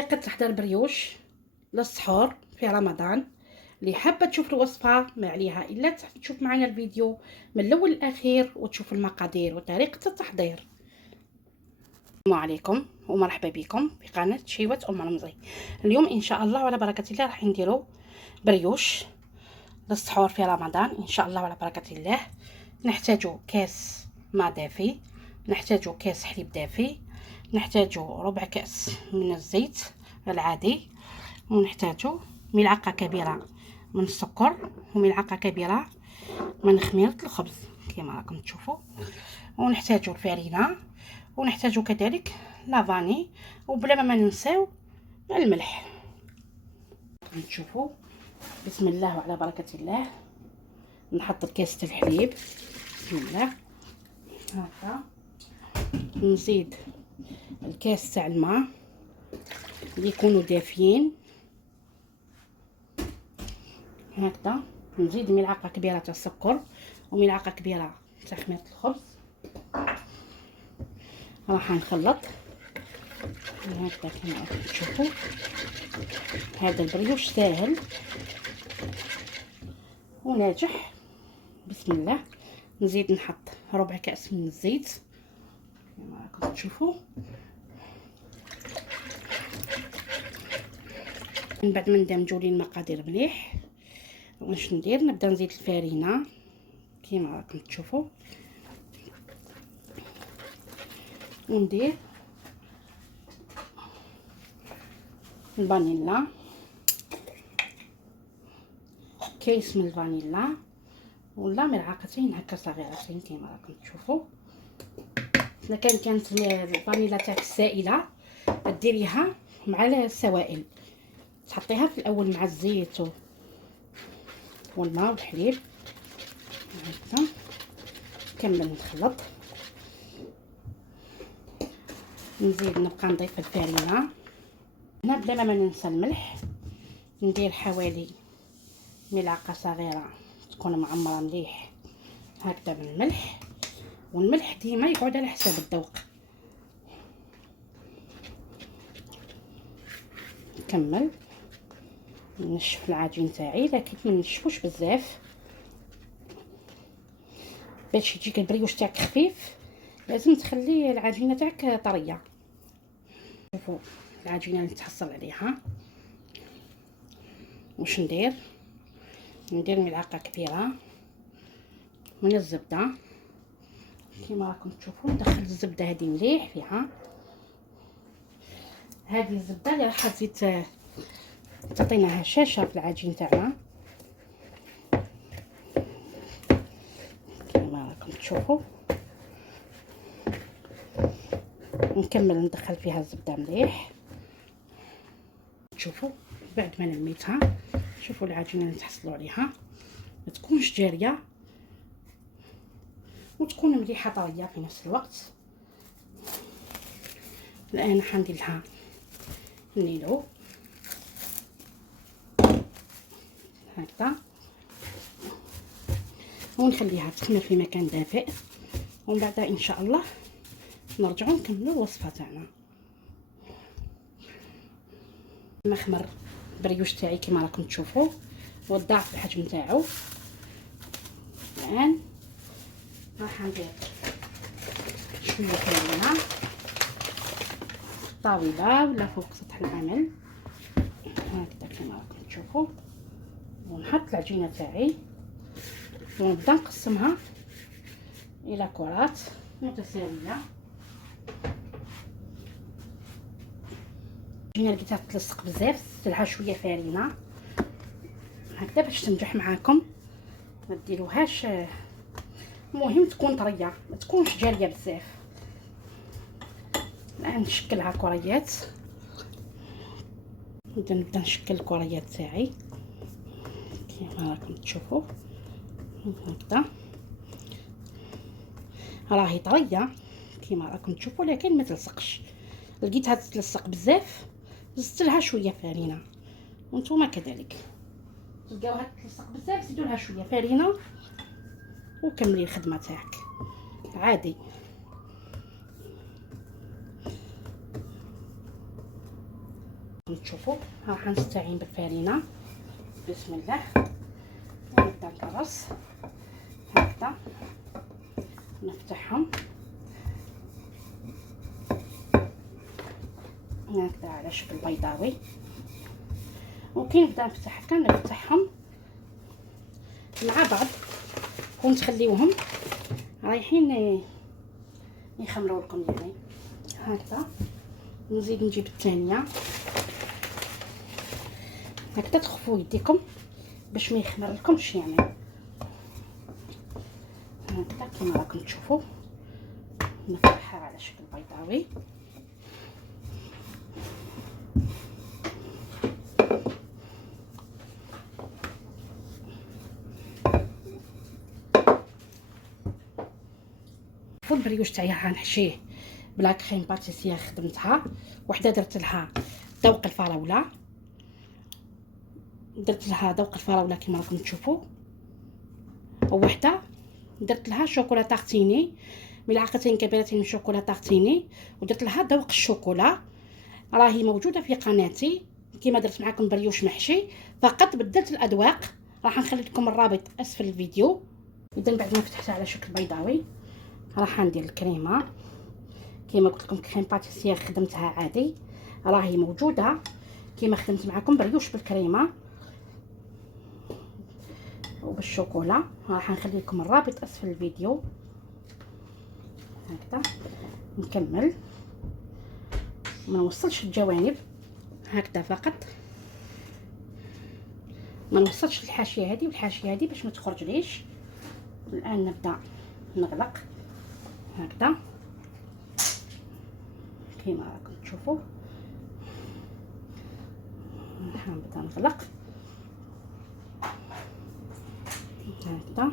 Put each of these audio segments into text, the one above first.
طريقة تحضير بريوش للسحور في رمضان. اللي حابة تشوف الوصفة ما عليها إلا تشوف معنا الفيديو من الأول للأخير وتشوف المقادير وطريقة التحضير. السلام عليكم ومرحبا بكم في قناة شيوة أم رمزي. اليوم إن شاء الله وعلى بركة الله راح نديرو بريوش للسحور في رمضان إن شاء الله وعلى بركة الله. نحتاجو كاس ماء دافي، نحتاجو كاس حليب دافي، نحتاجو ربع كأس من الزيت العادي، ونحتاجو ملعقة كبيرة من السكر وملعقة كبيرة من خميرة الخبز كما راكم تشوفوا، ونحتاجو الفارينة، ونحتاجو كذلك لافاني، وبلا ما ننساو الملح. نشوفوا بسم الله وعلى بركة الله. نحط الكاس تاع الحليب بسم الله هكا، نزيد الكاس تاع الماء اللي يكونوا دافيين هكذا، نزيد ملعقه كبيره تاع السكر وملعقه كبيره تاع خميره الخبز. راح نخلط هكذا كما راكم تشوفوا. هذا البريوش ساهل وناجح بسم الله. نزيد نحط ربع كأس من الزيت كما راكم تشوفوا. من بعد ما ندمجوا لي المقادير مليح، واش ندير؟ نبدا نزيد الفارينه كما راكم تشوفوا، وندير الفانيلا، كيس من الفانيلا ولا ملعقتين هكا صغيرتين كما راكم تشوفوا. اذا كانت الفانيلا تاعك سائله ديريها مع السوائل، تحطيها في الاول مع الزيت والماء والحليب هكا. نكمل نخلط، نزيد نبقى نضيف الفارينه هنا بلا ما ننسى الملح. ندير حوالي ملعقه صغيره تكون معمره مليح هكذا من الملح، والملح ديما يقعد على حساب الذوق. نكمل نشف العجين تاعي، لكن ما نشفوش بزاف باش يجيك البريوش تاعك خفيف. لازم تخلي العجينه تاعك طريه. شوفوا العجينه اللي تحصل عليها. واش ندير؟ ندير ملعقه كبيره من الزبده كما راكم تشوفوا. ندخل الزبده هذه مليح فيها. هذه الزبده اللي راح تزيد تعطينا هشاشه في العجين تاعنا كما راكم تشوفوا. نكمل ندخل فيها الزبده مليح. شوفوا بعد ما نميتها، شوفوا العجينه اللي تحصلوا عليها ما تكونش جاريه وتكون مليحه طريه في نفس الوقت. الان حندير لها النيلو هكذا، ونخليها تخمر في مكان دافئ، ومن بعد ان شاء الله نرجعوا نكملوا الوصفه تاعنا. مخمر البريوش تاعي كما راكم تشوفوا وضاعف الحجم تاعو. الان راح ندير شويه فرينه في الطاوله ولا فوق سطح العمل هكذا كما راكم تشوفوا، ونحط العجينه تاعي ونبدا نقسمها الى كرات متساويه. العجينه لقيتها تلصق بزاف، زدت لها شويه فرينه هكذا باش تنجح معاكم. ما ديروهاش، المهم تكون طريه ما تكونش جاريه بزاف. الان نشكلها كريات، نبدا نشكل الكريات تاعي كما راكم تشوفوا هكذا. راهي طريه كما راكم تشوفوا لكن ما تلصقش. لقيتها تلصق بزاف زدت لها شويه فرينه، وانتم كذلك تلقاوها تلصق بزاف زيدوا لها شويه فرينه وكملي الخدمه تاعك عادي. تشوفوا راح نستعين بالفرينه. بسم الله. ونبدا نكرس هكذا، نفتحهم هكذا على شكل بيضاوي، وكي نبدا نفتح هكا نفتحهم مع بعض ونخليوهم رايحين يخمروا لكم يعني هكذا. نزيد نجيب الثانيه هكذا، تخفوا يديكم باش ما يخمر لكمش يعني هكذا كما راكم تشوفوا. نفتحها على شكل بيضاوي. البريوش تاعي غنحشيه بلا كريم باتيسير خدمتها. وحده درت لها ذوق الفراوله، كما راكم تشوفوا، ووحده درت لها شوكولا تارتيني، ملعقتين كبيرتين من شوكولا تارتيني، ودرت لها ذوق الشوكولا. راهي موجوده في قناتي كما درت معكم بريوش محشي، فقط بدلت الاذواق. راح نخلي لكم الرابط اسفل الفيديو. اذا بعد ما فتحتها على شكل بيضاوي راح ندير الكريمه كما قلت لكم. كريم باتيسير خدمتها عادي، راهي موجوده كما خدمت معكم بريوش بالكريمه وبالشوكولا. راح نخلي لكم الرابط اسفل الفيديو هكذا. نكمل، ما نوصلش الجوانب هكذا فقط، ما نوصلش الحاشيه هذه والحاشيه هذه باش ما تخرج ليش. الان نبدا نغلق هكذا كما راكم تشوفوا. نبدا نغلق هكذا،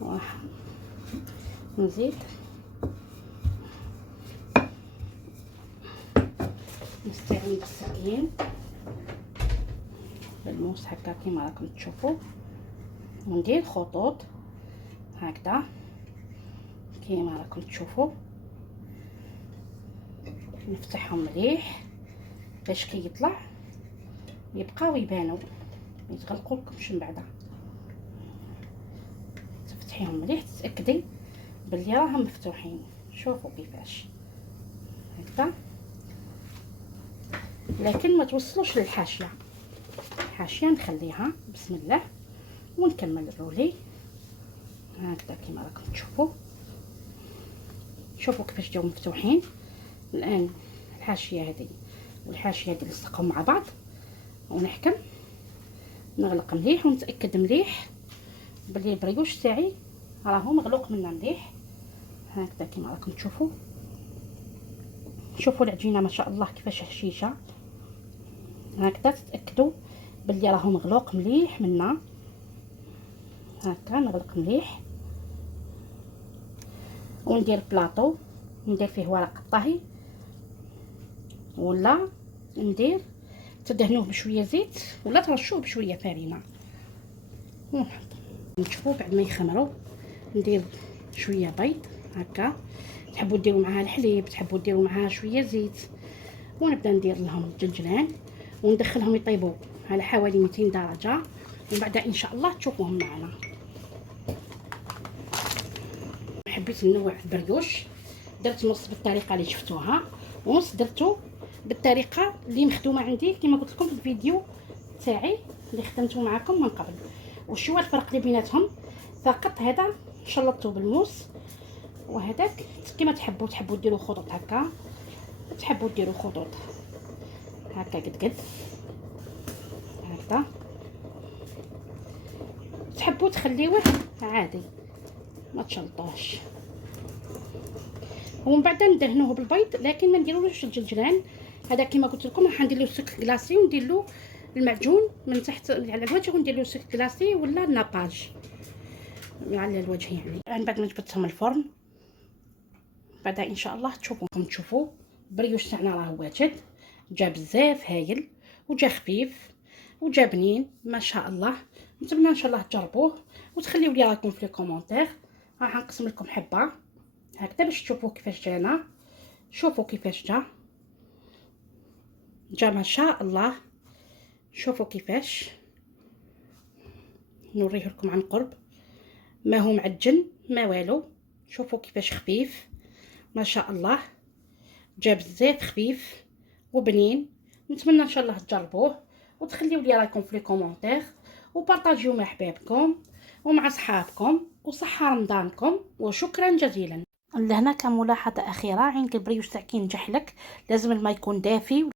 وراح نزيد نستعين بالسكين بالموس هكا كما راكم تشوفوا، وندير خطوط هكذا كما راكم تشوفوا. نفتحهم مليح باش كي يطلع يبقاو يبانوا، ما يتغلقوا لكمش من بعدا. تفتحيهم مليح تتاكدي بلي راهم مفتوحين. شوفوا كيفاش هكذا، لكن ما توصلوش للحاشيه. الحاشيه نخليها. بسم الله. ونكمل الرولي هكذا كما راكم تشوفوا. شوفوا كيفاش جاو مفتوحين. الان الحاشيه هذه والحاشيه هذه نلصقهم مع بعض ونحكم، نغلق مليح ونتاكد مليح بلي البريوش تاعي راهو مغلوق منا مليح هكذا كما راكم تشوفوا. شوفوا العجينه ما شاء الله كيفاش هشيشه هكذا. تتاكدوا بلي راهو مغلوق مليح منا هكا. نغلق مليح وندير بلاطو ندير فيه ورق الطهي، ولا ندير تدهنوه بشويه زيت ولا ترشوه بشويه فرينه ونحط. نشوفوا بعد ما يخمروا ندير شويه بيض هكا. تحبوا ديروا معها الحليب، تحبوا ديروا معها شويه زيت، ونبدا ندير لهم الجنجلان وندخلهم يطيبوا على حوالي 200 درجه، ومن بعد ان شاء الله تشوفوهم معنا. حبيت ننوع في البريوش، درت نص بالطريقه اللي شفتوها ونص درتو بالطريقه اللي مخدومه عندي كما قلت لكم في الفيديو تاعي اللي خدمته معكم من قبل. وشو الفرق اللي بيناتهم؟ فقط هذا شلطته بالموس، وهذاك كما تحبوا ديروا خطوط هكا، تحبوا ديروا خطوط هكا قد هكذا، تحبوا تخليوه عادي ما تشلطوهش. ومن بعد ندهنوه بالبيض، لكن ما نديرولوش الجلجلان. هذا كما قلت لكم راح ندير له سكر كلاصي وندير له المعجون من تحت على الوجه، وندير له سكر كلاصي ولا ناباج على الوجه يعني. الان بعد ما جبتهم الفرن بعدا ان شاء الله تشوفوا البريوش تاعنا راه واجد، جا بزاف هايل وجا خفيف وجا بنين ما شاء الله. نتمنى ان شاء الله تجربوه وتخليو لي رايكم في لي كومونتير. راح نقسم لكم حبه هكذا باش تشوفوا كيفاش جانا شوفوا كيفاش جا ما شاء الله. شوفوا كيفاش، نوريه لكم عن قرب، ما هو معجن ما والو. شوفوا كيفاش خفيف ما شاء الله، جا بزاف خفيف وبنين. نتمنى ان شاء الله تجربوه وتخليو لي رايكم في لي كومونتير، وبارطاجيو مع احبابكم ومع صحابكم، وصحه رمضانكم، وشكرا جزيلا. لهنا كملاحظه اخيره، عين البريوش تاع كي نجح لك لازم الماء يكون دافي